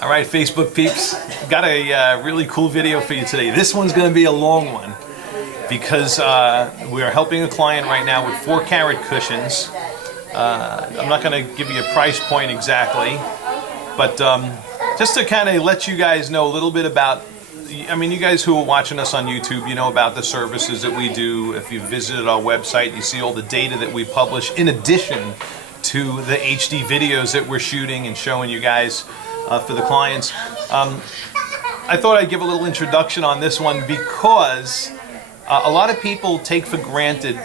All right, Facebook peeps, got a really cool video for you today. This one's going to be a long one because we are helping a client right now with 4-carat cushions. I'm not going to give you a price point exactly, but just to kind of let you guys know a little bit about, I mean, you guys who are watching us on YouTube, you know about the services that we do. If you've visited our website, you see all the data that we publish in addition to the HD videos that we're shooting and showing you guys for the clients. I thought I'd give a little introduction on this one because a lot of people take for granted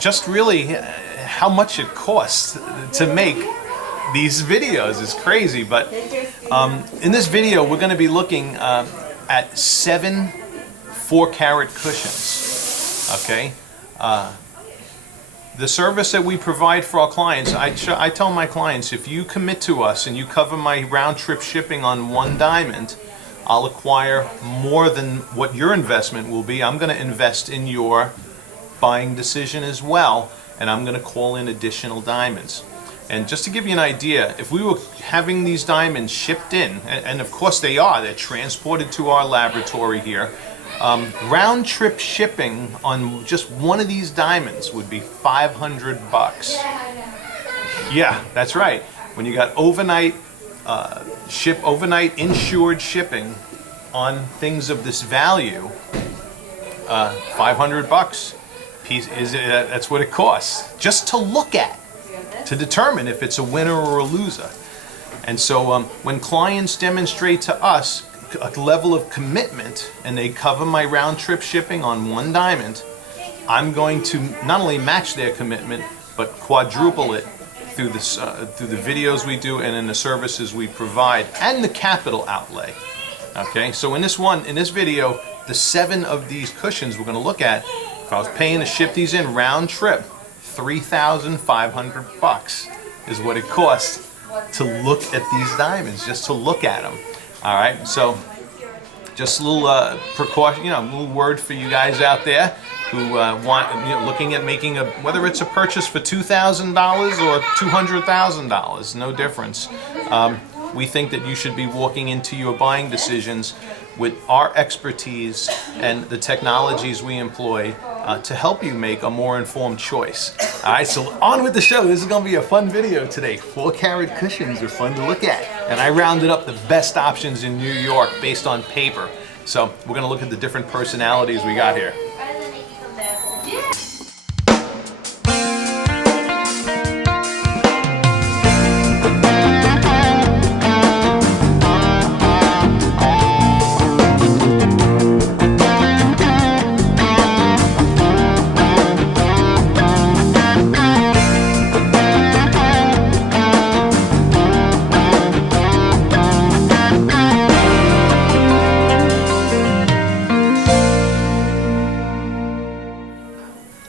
just really how much it costs to make these videos. It's crazy, but in this video we're going to be looking at 7 4-carat cushions. Okay, the service that we provide for our clients, I tell my clients, if you commit to us and you cover my round-trip shipping on 1 diamond, I'll acquire more than what your investment will be. I'm going to invest in your buying decision as well, and I'm going to call in additional diamonds. And just to give you an idea, if we were having these diamonds shipped in, and of course they're transported to our laboratory here, round-trip shipping on just one of these diamonds would be $500. Yeah, that's right. When you got overnight insured shipping on things of this value, $500 that's what it costs just to look at, to determine if it's a winner or a loser. And so when clients demonstrate to us a level of commitment and they cover my round-trip shipping on 1 diamond, I'm going to not only match their commitment but quadruple it through this through the videos we do and in the services we provide and the capital outlay. Okay, so in this video, the 7 of these cushions we're going to look at, if I was paying to ship these in round trip, $3,500 is what it costs to look at these diamonds, just to look at them. All right, so just a little precaution, a little word for you guys out there who looking at making whether it's a purchase for $2,000 or $200,000, no difference. We think that you should be walking into your buying decisions with our expertise and the technologies we employ to help you make a more informed choice. All right, so on with the show. This is going to be a fun video today. 4-carat cushions are fun to look at, and I rounded up the best options in New York based on paper. So we're going to look at the different personalities we got here.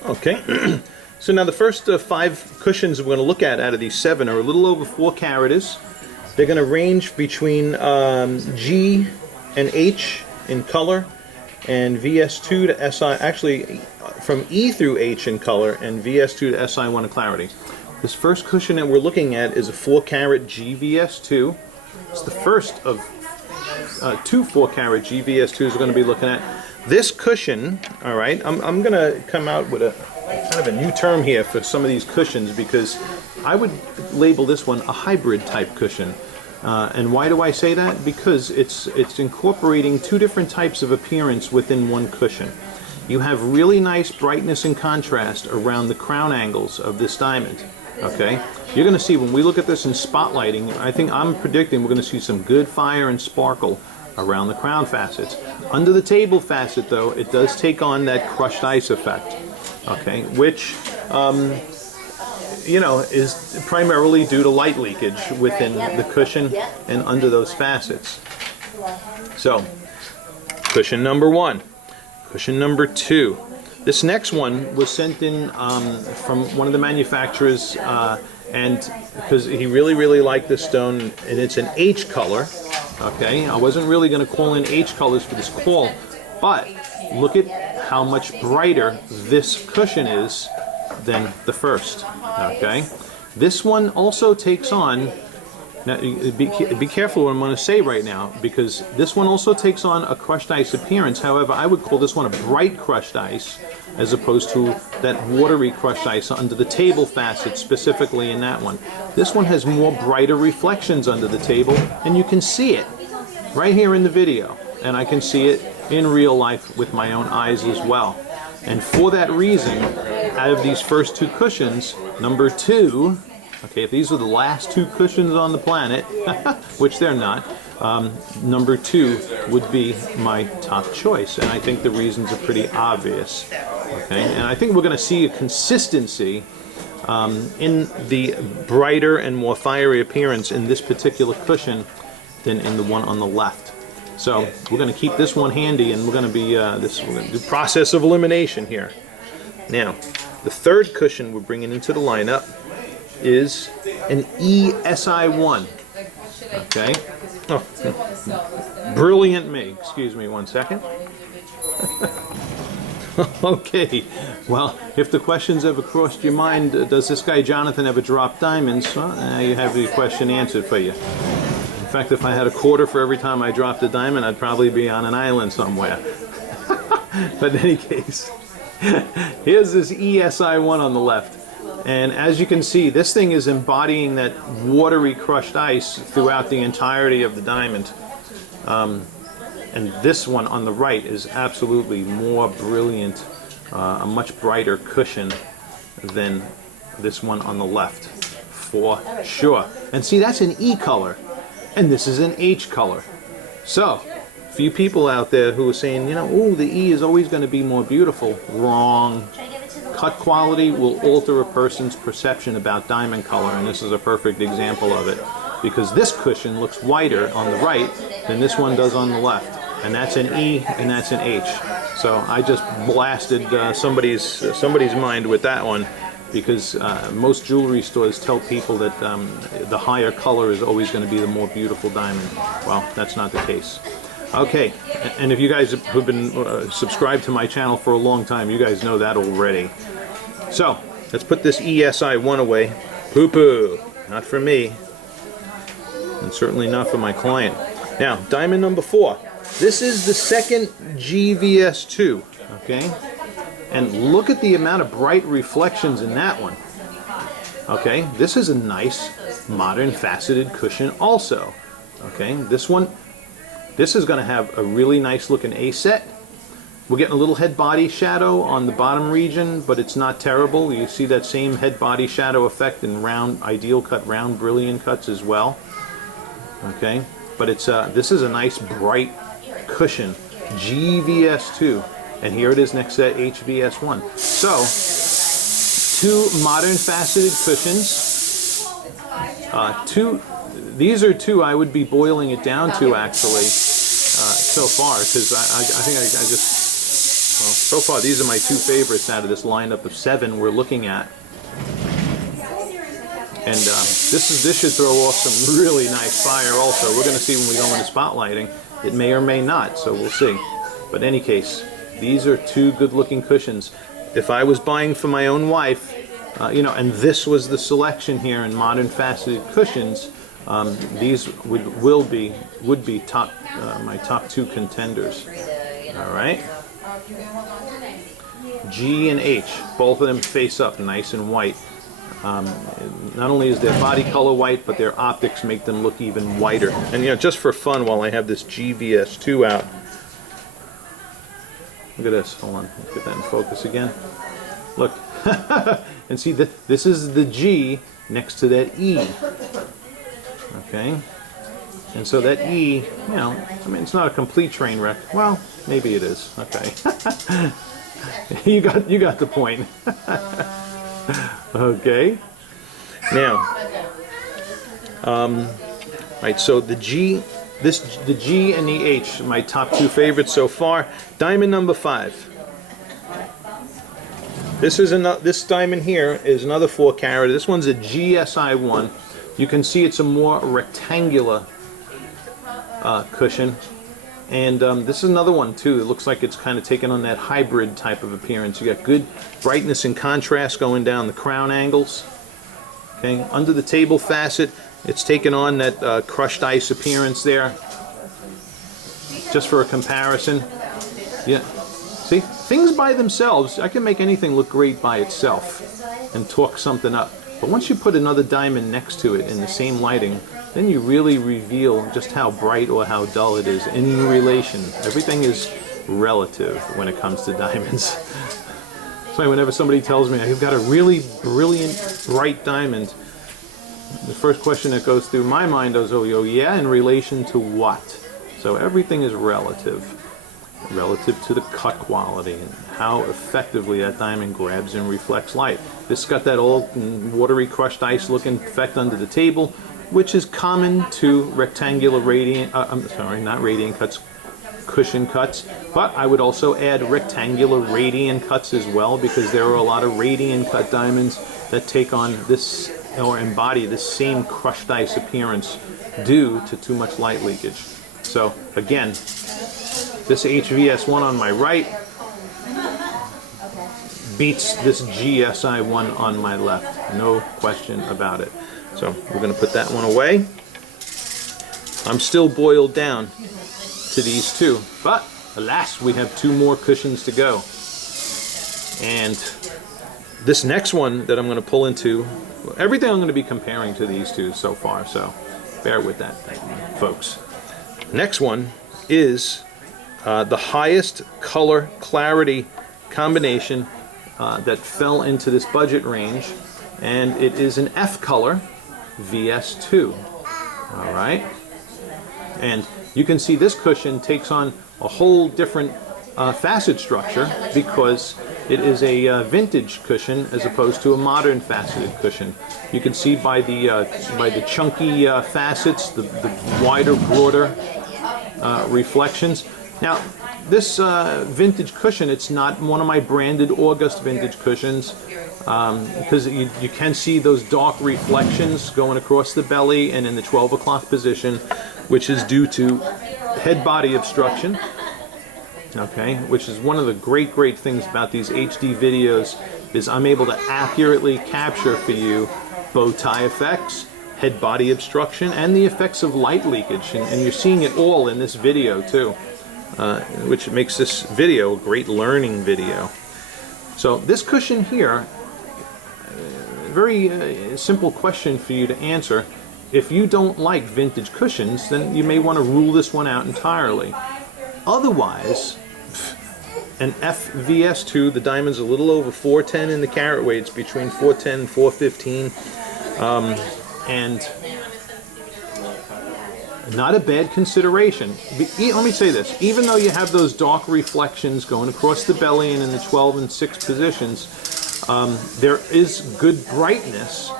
Okay, so now the first 5 cushions we're going to look at out of these 7 are a little over 4 carats. They're going to range between G and H in color, and VS2 to SI, actually from E through H in color, and VS2 to SI1 in clarity. This first cushion that we're looking at is a 4-carat GVS2. It's the first of 2 4-carat GVS2s we're going to be looking at. This cushion, all right, I'm going to come out with a kind of a new term here for some of these cushions because I would label this one a hybrid type cushion. And why do I say that? Because it's incorporating 2 different types of appearance within one cushion. You have really nice brightness and contrast around the crown angles of this diamond. Okay, you're going to see when we look at this in spotlighting, I'm predicting we're going to see some good fire and sparkle around the crown facets. Under the table facet, though, it does take on that crushed ice effect, okay, which is primarily due to light leakage within the cushion and under those facets. So, cushion number 1, cushion number 2. This next one was sent in from one of the manufacturers, and because he really liked this stone, and it's an H color. Okay, I wasn't really going to call in H colors for this call, but look at how much brighter this cushion is than the first. Okay, this one also takes on Now, be careful what I'm going to say right now, because this one also takes on a crushed ice appearance. However, I would call this one a bright crushed ice, as opposed to that watery crushed ice under the table facet, specifically in that one. This one has more brighter reflections under the table, and you can see it right here in the video, and I can see it in real life with my own eyes as well. And for that reason, out of these first two cushions, number 2, okay, if these are the last 2 cushions on the planet, which they're not, number 2 would be my top choice, and I think the reasons are pretty obvious. Okay, and I think we're going to see a consistency in the brighter and more fiery appearance in this particular cushion than in the one on the left. So we're going to keep this one handy, and we're going to be we're going to do process of elimination here. Now, the third cushion we're bringing into the lineup is an VS1. Okay. Oh, brilliant me. Excuse me one second. Okay. Well, if the question's ever crossed your mind, does this guy Jonathan ever drop diamonds? Well, now you have the question answered for you. In fact, if I had a quarter for every time I dropped a diamond, I'd probably be on an island somewhere. But in any case, here's this VS1 on the left. And as you can see, this thing is embodying that watery crushed ice throughout the entirety of the diamond. And this one on the right is absolutely more brilliant, a much brighter cushion than this one on the left, for sure. And see, that's an E color, and this is an H color. So, few people out there who are saying, you know, oh, the E is always going to be more beautiful. Wrong. Cut quality will alter a person's perception about diamond color, and this is a perfect example of it, because this cushion looks whiter on the right than this one does on the left, and that's an E and that's an H. So I just blasted somebody's mind with that one, because most jewelry stores tell people that the higher color is always going to be the more beautiful diamond. Well, that's not the case. Okay, and if you guys have been subscribed to my channel for a long time, you guys know that already. So, let's put this VS1 away. Poo-poo. Not for me. And certainly not for my client. Now, diamond number 4. This is the second GVS2. Okay? And look at the amount of bright reflections in that one. Okay? This is a nice, modern, faceted cushion also. Okay? This is going to have a really nice looking A set. We're getting a little head body shadow on the bottom region, but it's not terrible. You see that same head body shadow effect in round, ideal cut, round brilliant cuts as well. Okay, but it's this is a nice bright cushion, GVS2, and here it is next to that HVS1. So, 2 modern faceted cushions. These are 2 I would be boiling it down to, actually, so far, because I think I just, well, so far these are my 2 favorites out of this lineup of 7 we're looking at. And this should throw off some really nice fire also. We're going to see when we go into spotlighting. It may or may not, so we'll see. But in any case, these are 2 good-looking cushions. If I was buying for my own wife, you know, and this was the selection here in modern faceted cushions, these would be top my top 2 contenders. All right, G and H, both of them face up, nice and white. Not only is their body color white, but their optics make them look even whiter. And you know, just for fun, while I have this GVS2 out, look at this. Hold on, let's get that in focus again. Look, and see that this is the G next to that E. Okay, and so that E, you know, I mean, it's not a complete train wreck. Well, maybe it is. Okay, you got the point. Okay, now, right. So the G, the G and the H, my top 2 favorites so far. Diamond number 5. This diamond here is another 4 carat. This one's a GSI1. You can see it's a more rectangular cushion, and this is another one too. It looks like it's kind of taken on that hybrid type of appearance. You got good brightness and contrast going down the crown angles. Okay, under the table facet, It's taken on that crushed ice appearance there. Just for a comparison. Yeah. See, things by themselves, I can make anything look great by itself and talk something up. But once you put another diamond next to it in the same lighting, then you really reveal just how bright or how dull it is in relation. Everything is relative when it comes to diamonds. So whenever somebody tells me I've got a really brilliant, bright diamond, the first question that goes through my mind is, oh yeah, in relation to what? So everything is relative to the cut quality and how effectively that diamond grabs and reflects light. This got that old watery crushed ice looking effect under the table, which is common to rectangular radiant, not radiant cuts, cushion cuts, but I would also add rectangular radiant cuts as well, because there are a lot of radiant cut diamonds that take on this or embody this same crushed ice appearance due to too much light leakage. So again, this HVS1 on my right beats this GSI1 on my left. No question about it. So we're going to put that one away. I'm still boiled down to these two, but alas, we have two more cushions to go. And this next one that I'm going to pull into, everything I'm going to be comparing to these two so far, so bear with that, folks. Next one is the highest color clarity combination that fell into this budget range, and it is an F color VS2. All right, and you can see this cushion takes on a whole different facet structure because it is a vintage cushion as opposed to a modern faceted cushion. You can see by the chunky facets, the wider, broader reflections. Now, this vintage cushion, it's not one of my branded August vintage cushions because you can see those dark reflections going across the belly and in the 12 o'clock position, which is due to head body obstruction. Okay, which is one of the great things about these HD videos, is I'm able to accurately capture for you bow tie effects, head body obstruction, and the effects of light leakage, and you're seeing it all in this video too, which makes this video a great learning video. So this cushion here, very simple question for you to answer. If you don't like vintage cushions, then you may want to rule this one out entirely. Otherwise, an FVS2, the diamond's a little over 410 in the carat weight. It's between 410 and 415. And not a bad consideration. Let me say this, even though you have those dark reflections going across the belly and in the 12 and 6 positions, there is good brightness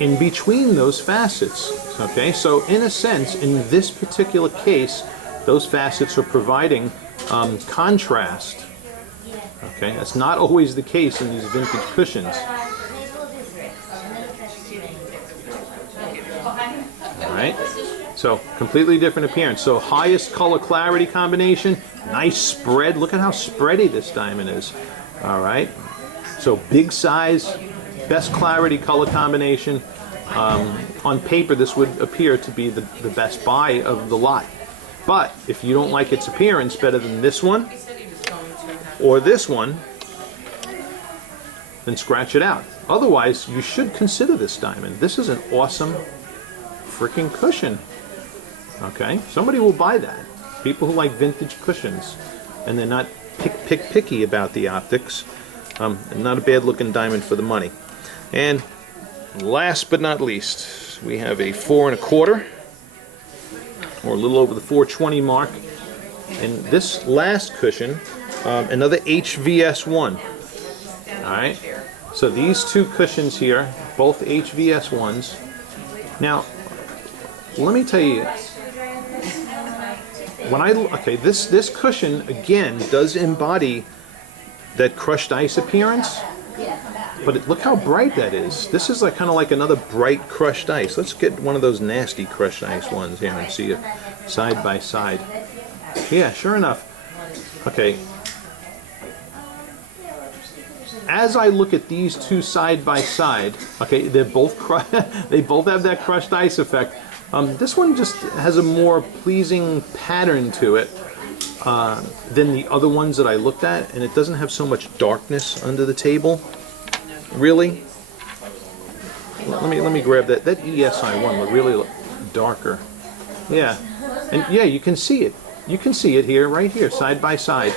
in between those facets. Okay, so in a sense, in this particular case, those facets are providing contrast. Okay, that's not always the case in these vintage cushions. Alright, so completely different appearance. So highest color clarity combination, nice spread. Look at how spready this diamond is. Alright, so big size, best clarity color combination. On paper, this would appear to be the best buy of the lot. But if you don't like its appearance better than this one or this one, then scratch it out. Otherwise, you should consider this diamond. This is an awesome freaking cushion. Okay, somebody will buy that. People who like vintage cushions and they're not picky about the optics. Not a bad looking diamond for the money. And last but not least, we have a 4 1/4, or a little over the 420 mark. And this last cushion, another HVS1. Alright, so these two cushions here, both HVS1s. Now, let me tell you, this cushion again does embody that crushed ice appearance, but look how bright that is. This is like kind of like another bright crushed ice. Let's get one of those nasty crushed ice ones here and see it side by side. Yeah, sure enough. Okay. as I look at these two side by side, okay, they're both they both have that crushed ice effect. This one just has a more pleasing pattern to it than the other ones that I looked at, and it doesn't have so much darkness under the table. Really? Let me grab that. That VS1 look really darker. Yeah, and yeah, you can see it. You can see it here, right here, side by side.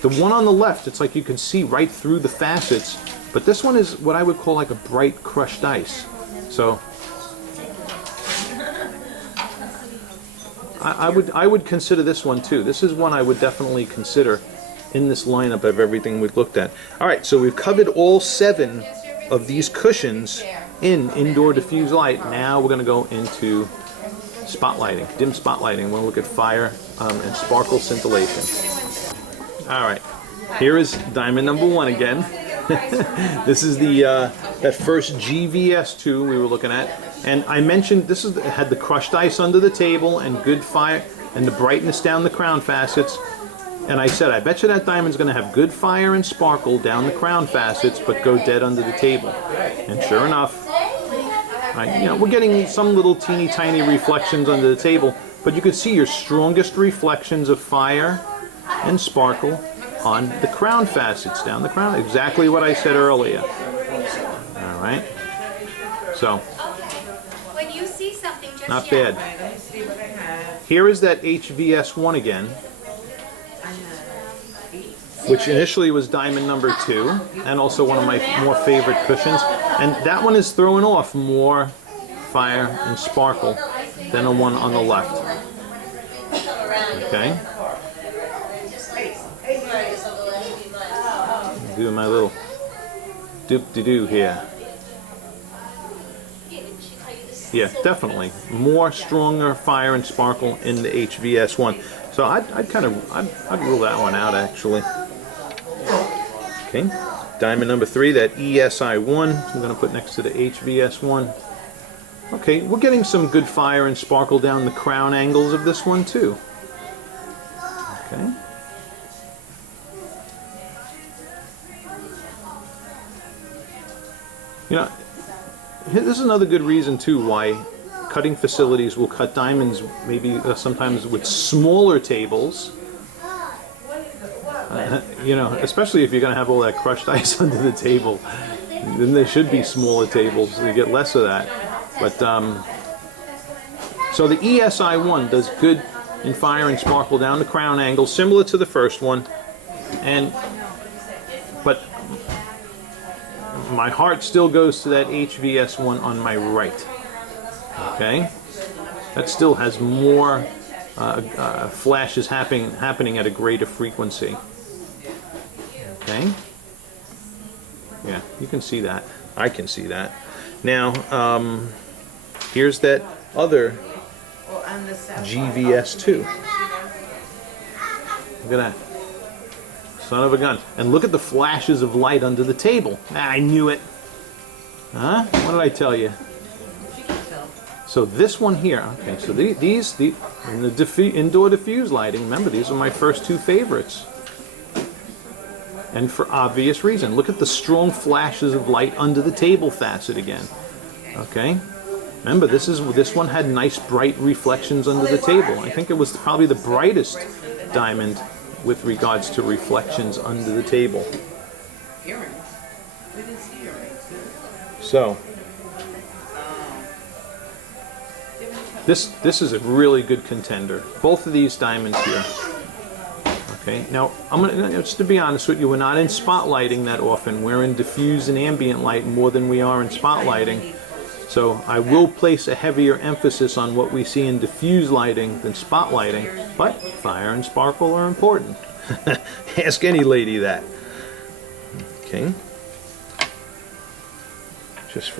The one on the left, it's like you can see right through the facets, but this one is what I would call like a bright crushed ice. So I would consider this one too. This is one I would definitely consider in this lineup of everything we've looked at. All right, so we've covered all 7 of these cushions in indoor diffuse light. Now we're going to go into spotlighting, dim spotlighting. We're going to look at fire and sparkle scintillation. All right, here is diamond number 1 again. This is the that first GVS2 we were looking at, and I mentioned this is had the crushed ice under the table and good fire and the brightness down the crown facets. And I said, I bet you that diamond's going to have good fire and sparkle down the crown facets, but go dead under the table. And sure enough, we're getting some little teeny tiny reflections under the table, but you can see your strongest reflections of fire and sparkle on the crown facets, down the crown. Exactly what I said earlier. All right. So, when you see something, just not bad. Here is that HVS1 again, which initially was diamond number 2, and also one of my more favorite cushions. And that one is throwing off more fire and sparkle than the one on the left. Okay. Do my little doop-de-doo here. Yeah, definitely more stronger fire and sparkle in the HVS1. So I'd rule that one out actually. Okay, diamond number 3, that ESI1, we're going to put next to the HVS1. Okay, we're getting some good fire and sparkle down the crown angles of this one too. Okay. You know, this is another good reason too why cutting facilities will cut diamonds maybe sometimes with smaller tables. Especially if you're going to have all that crushed ice under the table, then there should be smaller tables so you get less of that. But so the ESI1 does good in fire and sparkle down the crown angle, similar to the first one, but my heart still goes to that HVS1 on my right. Okay, that still has more flashes happening at a greater frequency. Okay. Yeah, you can see that. I can see that. Now, here's that other GVS2. Look at that. Son of a gun. And look at the flashes of light under the table. I knew it. Huh? What did I tell you? So this one here, okay, so these in the indoor diffuse lighting, remember these are my first 2 favorites. And for obvious reason. Look at the strong flashes of light under the table facet again. Okay? Remember, this one had nice bright reflections under the table. I think it was probably the brightest diamond with regards to reflections under the table. So, this is a really good contender. Both of these diamonds here. Okay, now I'm gonna just to be honest with you, we're not in spotlighting that often. We're in diffuse and ambient light more than we are in spotlighting. So I will place a heavier emphasis on what we see in diffuse lighting than spotlighting, but fire and sparkle are important. Ask any lady that. Okay. Just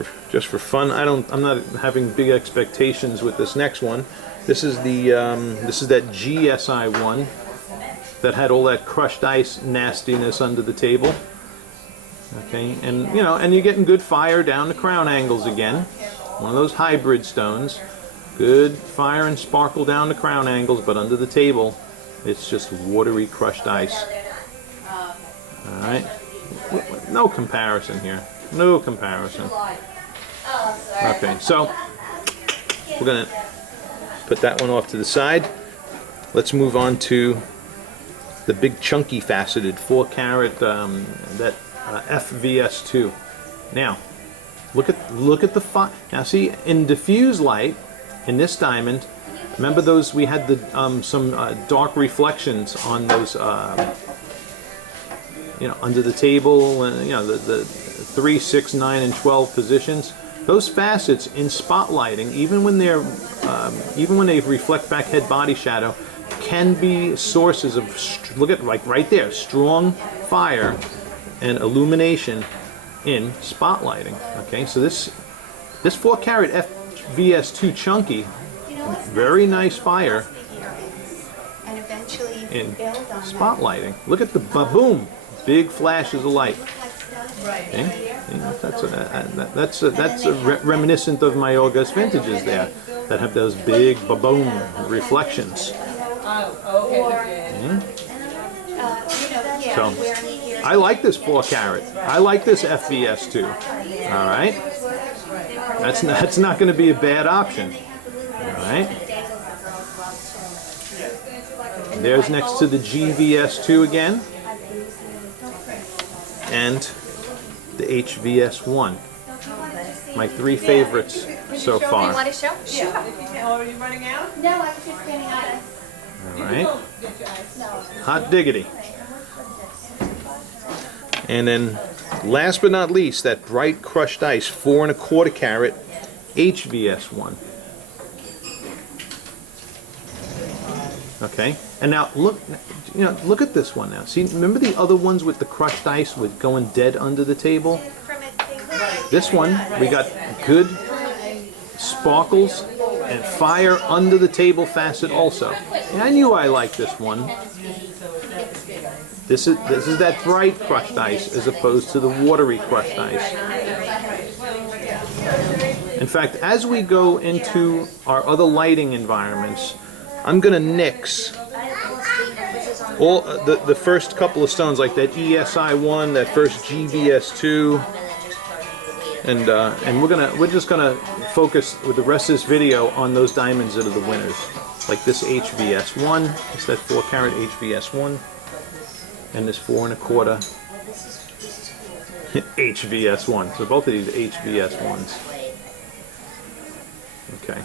for fun, I'm not having big expectations with this next one. This is that GSI1 that had all that crushed ice nastiness under the table. Okay, and you're getting good fire down the crown angles again. One of those hybrid stones. Good fire and sparkle down the crown angles, but under the table, it's just watery crushed ice. All right. no comparison here. No comparison. Okay, so we're gonna put that one off to the side. Let's move on to the big chunky faceted 4 carat that FVS2. Now, look at the now see, in diffuse light in this diamond, remember those we had the some dark reflections on those you know, under the table, and you know, the 3, 6, 9, and 12 positions. Those facets in spotlighting, even when they reflect back head body shadow, can be sources of, look at, like right there, strong fire and illumination in spotlighting. Okay, so this 4 carat FVS2 chunky, very nice fire And eventually in build on spotlighting. Look at the boom, big flashes of light. Okay? You know, that's reminiscent of my August vintages there, that have those big boom reflections. So I like this 4 carat. I like this FVS2. All right, that's not going to be a bad option. All right. And there's next to the GVS2 again, and the HVS1. My 3 favorites so You far. want to show? Sure. Oh, are you running out? No, I was just getting out of. All right. Hot diggity. And then, last but not least, that bright crushed ice 4 1/4 carat HVS1. Okay. And now look, you know, look at this one now. See, remember the other ones with the crushed ice with going dead under the table? This one, we got good sparkles and fire under the table facet also. And I knew I liked this one. This is that bright crushed ice as opposed to the watery crushed ice. In fact, as we go into our other lighting environments, I'm going to nix all the first couple of stones, like that ESI1, that first GVS2, and we're just gonna focus with the rest of this video on those diamonds that are the winners, like this HVS1. It's that 4 carat HVS1, and this 4 1/4 HVS1. So both of these HVS1s. Okay.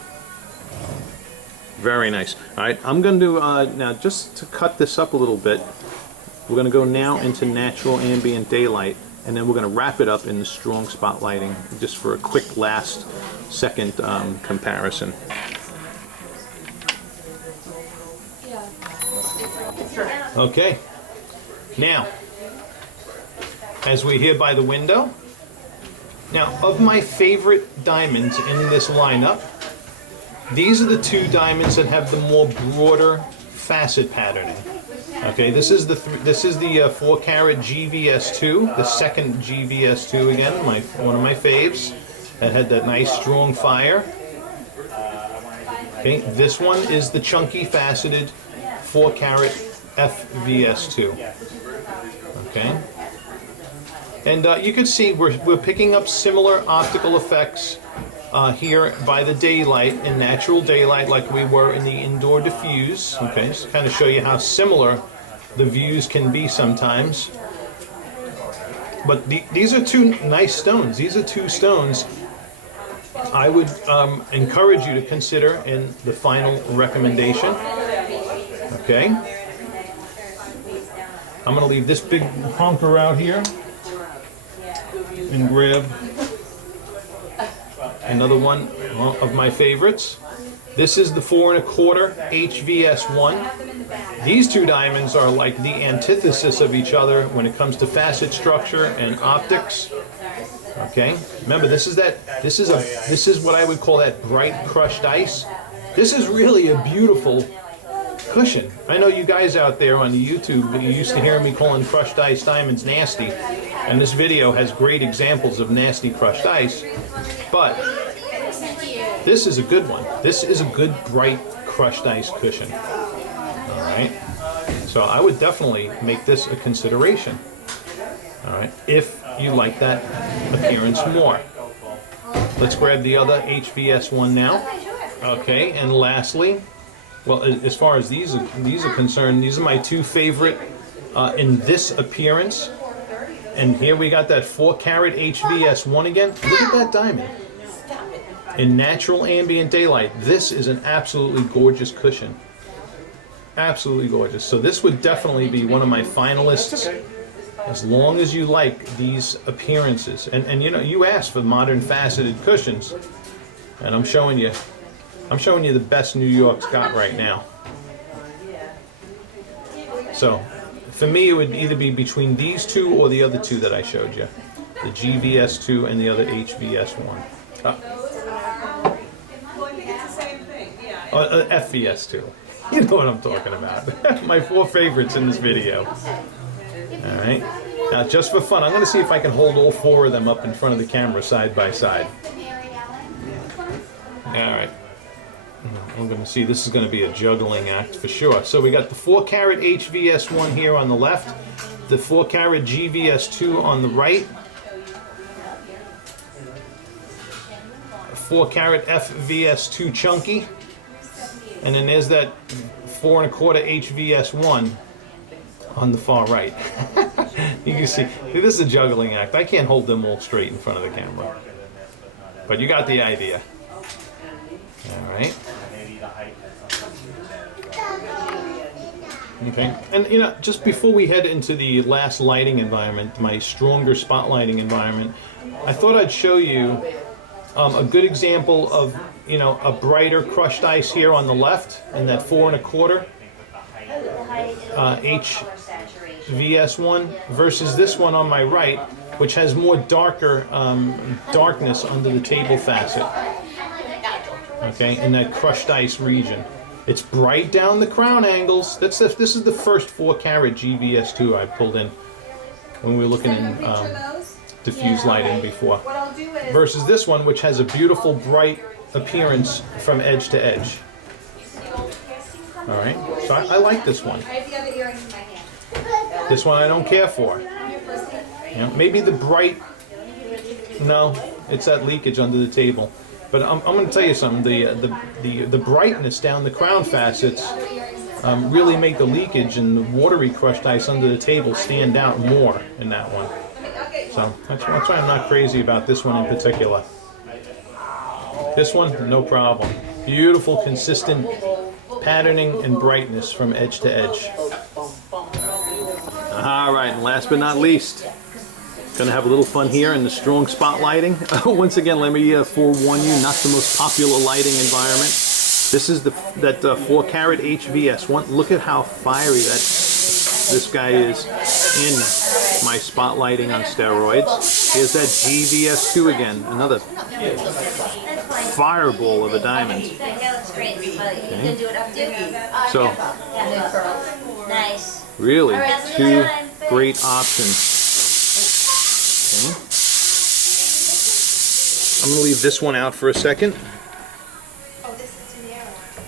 Very nice. All right, I'm going to now, just to cut this up a little bit, we're going to go now into natural ambient daylight, and then we're going to wrap it up in the strong spotlighting, just for a quick last second comparison. Okay. Now, as we're here by the window, now of my favorite diamonds in this lineup, these are the 2 diamonds that have the more broader facet patterning. Okay, this is the 4 carat GVS2, the second GVS2 again, one of my faves, that had that nice strong fire. Okay, this one is the chunky faceted 4 carat FVS2. Okay, and you can see we're picking up similar optical effects here by the daylight, in natural daylight, like we were in the indoor diffuse. Okay, just to kind of show you how similar the views can be sometimes. But these are 2 nice stones. These are 2 stones I would encourage you to consider in the final recommendation. Okay, I'm going to leave this big honker out here and grab another one of my favorites. This is the 4 1/4 HVS1. These 2 diamonds are like the antithesis of each other when it comes to facet structure and optics. Okay, remember this is what I would call that bright crushed ice. This is really a beautiful cushion. I know you guys out there on the YouTube, you used to hear me calling crushed ice diamonds nasty, and this video has great examples of nasty crushed ice, but this is a good one. This is a good bright crushed ice cushion. All right, so I would definitely make this a consideration. All right, if you like that appearance more. Let's grab the other HVS1 now. Okay, and lastly, well, as far as these are concerned, these are my two favorite in this appearance. And here we got that 4-carat HVS1 again. Look at that diamond. In natural ambient daylight, this is an absolutely gorgeous cushion. Absolutely gorgeous. So this would definitely be one of my finalists, as long as you like these appearances. And you know, you asked for modern faceted cushions, and I'm showing you the best New York's got right now. So for me, it would either be between these two or the other two that I showed you, the GVS2 and the other HVS1. Well, I think it's the same thing, yeah. FVS2. You know what I'm talking about. My 4 favorites in this video. All right. Now, just for fun, I'm going to see if I can hold all 4 of them up in front of the camera side by side. All right. We're going to see, this is going to be a juggling act for sure. So we got the 4-carat HVS1 here on the left, the 4-carat GVS2 on the right, a 4-carat FVS2 chunky, and then there's that 4 1/4 HVS1 on the far right. You can see, this is a juggling act. I can't hold them all straight in front of the camera, but you got the idea. All right. Okay, and you know, just before we head into the last lighting environment, my stronger spotlighting environment, I thought I'd show you a good example of, you know, a brighter crushed ice here on the left, and that 4 1/4 HVS1 versus this one on my right, which has more darker darkness under the table facet. Okay, in that crushed ice region. It's bright down the crown angles. This is the first 4-carat GVS2 I pulled in when we were looking in diffuse lighting before. Versus this one, which has a beautiful bright appearance from edge to edge. All right, so I like this one. This one I don't care for. You know, maybe the bright, no, it's that leakage under the table. But I'm going to tell you something. The brightness down the crown facets really make the leakage and the watery crushed ice under the table stand out more in that one. So that's why I'm not crazy about this one in particular. This one, no problem. Beautiful, consistent patterning and brightness from edge to edge. All right, and last but not least, gonna have a little fun here in the strong spotlighting. Once again, let me forewarn you, not the most popular lighting environment. This is that 4-carat HVS1. Look at how fiery this guy is in my spotlighting on steroids. Here's that GVS2 again, another fireball of a diamond. Okay. So, really, 2 great options. Okay. I'm going to leave this one out for a second.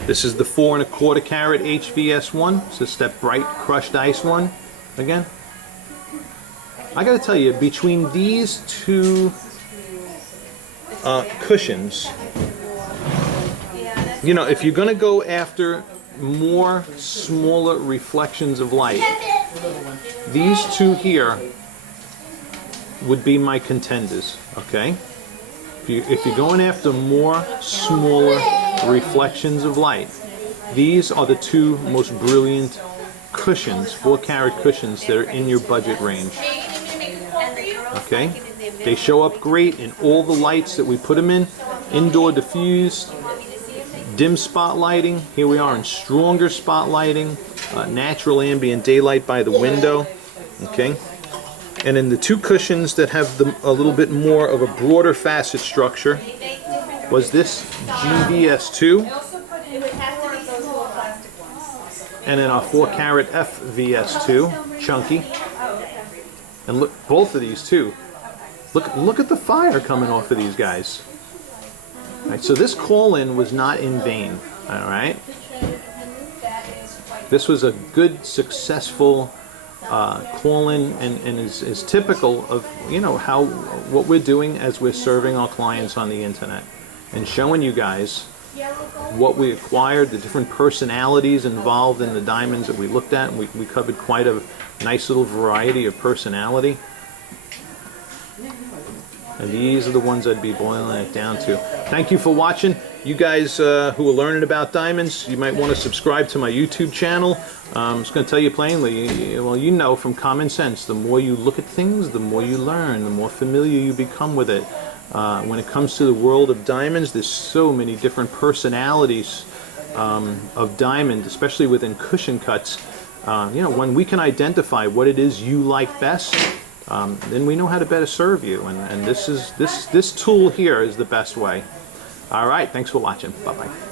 This is the 4 1/4 carat HVS1. So it's that bright crushed ice one again. I got to tell you, between these 2 cushions, you know, if you're going to go after more smaller reflections of light, these 2 here would be my contenders. Okay, if you're going after more smaller reflections of light, these are the 2 most brilliant cushions, 4-carat cushions that are in your budget range. Okay, they show up great in all the lights that we put them in, indoor diffused, dim spotlighting. Here we are in stronger spotlighting, natural ambient daylight by the window. Okay. And in the 2 cushions that have a little bit more of a broader facet structure was this GVS2, and then our 4-carat FVS2, chunky. And look, both of these too. Look at the fire coming off of these guys. All right, so this call-in was not in vain. All right, this was a good, successful call in and is typical of, you know, what we're doing as we're serving our clients on the internet and showing you guys what we acquired, the different personalities involved in the diamonds that we looked at. We covered quite a nice little variety of personality. And these are the ones I'd be boiling it down to. Thank you for watching. You guys who are learning about diamonds, you might want to subscribe to my YouTube channel. I'm just going to tell you plainly, well, you know from common sense, the more you look at things, the more you learn, the more familiar you become with it. When it comes to the world of diamonds, there's so many different personalities of diamond, especially within cushion cuts. You know, when we can identify what it is you like best, then we know how to better serve you. And this tool here is the best way. All right, thanks for watching. Bye-bye.